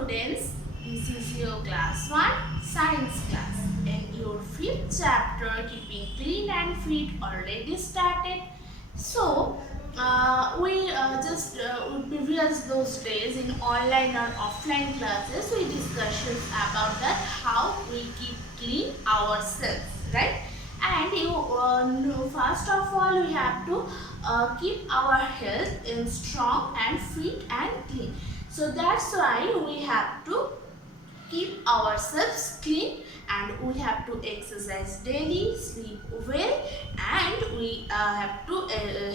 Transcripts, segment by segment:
students, this is your class 1 science class and your 5th chapter keeping clean and fit already started. So we just previous those days in online or offline classes we discussions about that how we keep clean ourselves, right? And you know, first of all we have to keep our health in strong and fit and clean. So that's why we have to keep ourselves clean and we have to exercise daily, sleep well, and we have to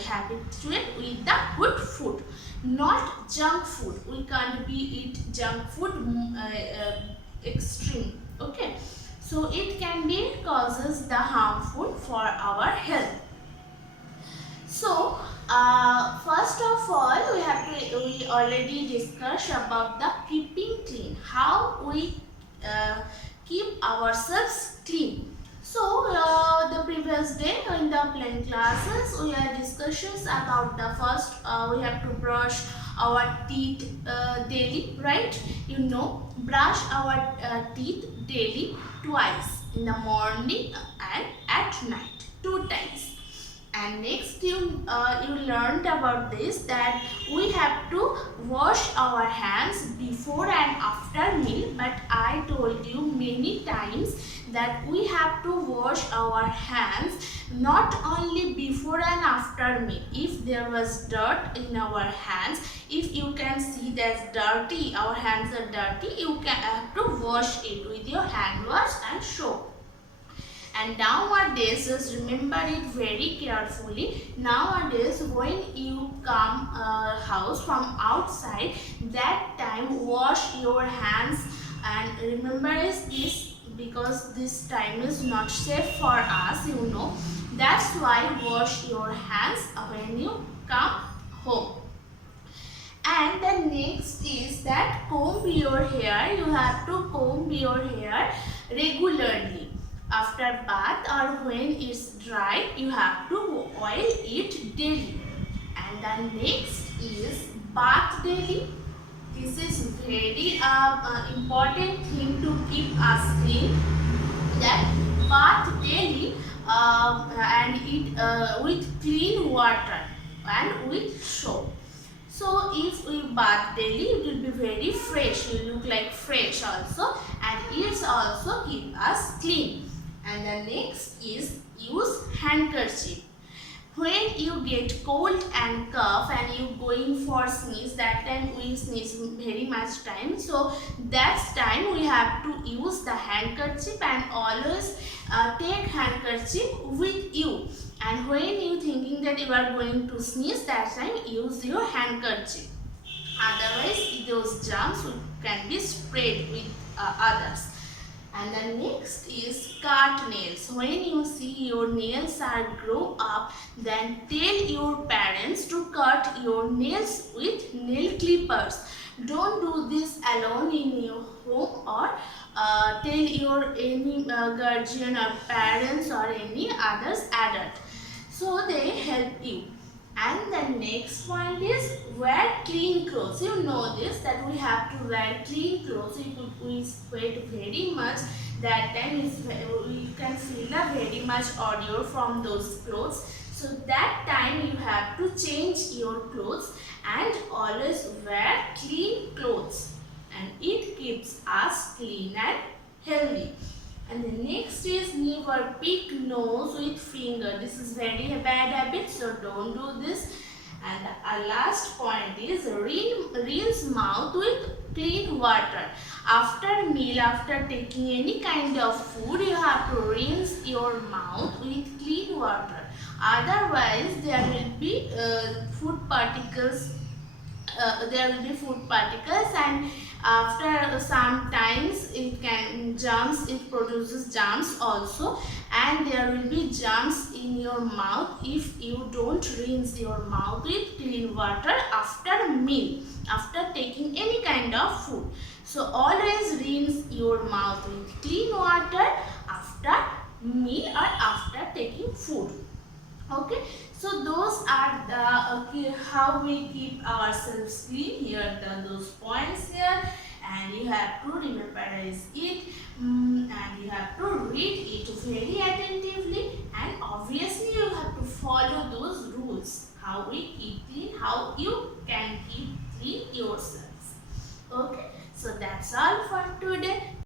habituate with the good food, not junk food. We can't be eat junk food extreme. Okay, so it can be causes the harmful for our health. So first of all we already discussed about the keeping clean, how we keep ourselves clean. So the previous day in the plain classes we had discussions about the first we have to brush our teeth daily, right? You know, brush our teeth daily twice, in the morning and at night, 2 times. And next you learned about this that we have to wash our hands before and after meal, but I told you many times that we have to wash our hands not only before and after meal. If there was dirt in our hands, if you can see that's dirty, our hands are dirty, you can have to wash it with your hand wash and soap. And nowadays, just remember it very carefully. Nowadays, when you come house from outside, that time wash your hands and remember this because this time is not safe for us, you know. That's why wash your hands when you come home. And the next is that comb your hair. You have to comb your hair regularly. After bath or when it's dry, you have to oil it daily. And the next is bath daily. This is very important thing to keep us clean. That bath daily and it with clean water and with soap. So if we bath daily, it will be very fresh. You look like fresh also, and it's also keep us clean. And the next is use handkerchief. When you get cold and cough and you going for sneeze, that time we sneeze very much time. So that's time we have to use the handkerchief and always take handkerchief with you. And when you thinking that you are going to sneeze, that time use your handkerchief. Otherwise those germs can be spread with others. And the next is cut nails. When you see your nails are grow up, then tell your parents to cut your nails with nail clippers. Don't do this alone in your home or tell your any guardian or parents or any others adult. So they help you. And the next point is wear clean clothes. You know this that we have to wear clean clothes. If we sweat very much, that time we can feel a very much odor from those clothes. So that time you have to change your clothes and always wear clean clothes. And it keeps us clean and healthy. And the next is never pick nose with finger. This is very bad habit, so don't do this. And our last point is rinse mouth with clean water. After meal, after taking any kind of food, you have to rinse your mouth with clean water. Otherwise, there will be food particles. There will be food particles, and after some times it produces germs also, and there will be germs in your mouth if you don't rinse your mouth with clean water after meal, after taking any kind of food. So always rinse your mouth with clean water after meal or after taking food. Okay, so those are the how we keep ourselves clean. Here are those points here, and you have to rememberize it, and you have to read it very attentively, and obviously you have to follow those rules. How we keep clean, how you can keep clean yourself. Okay, so that's all for today.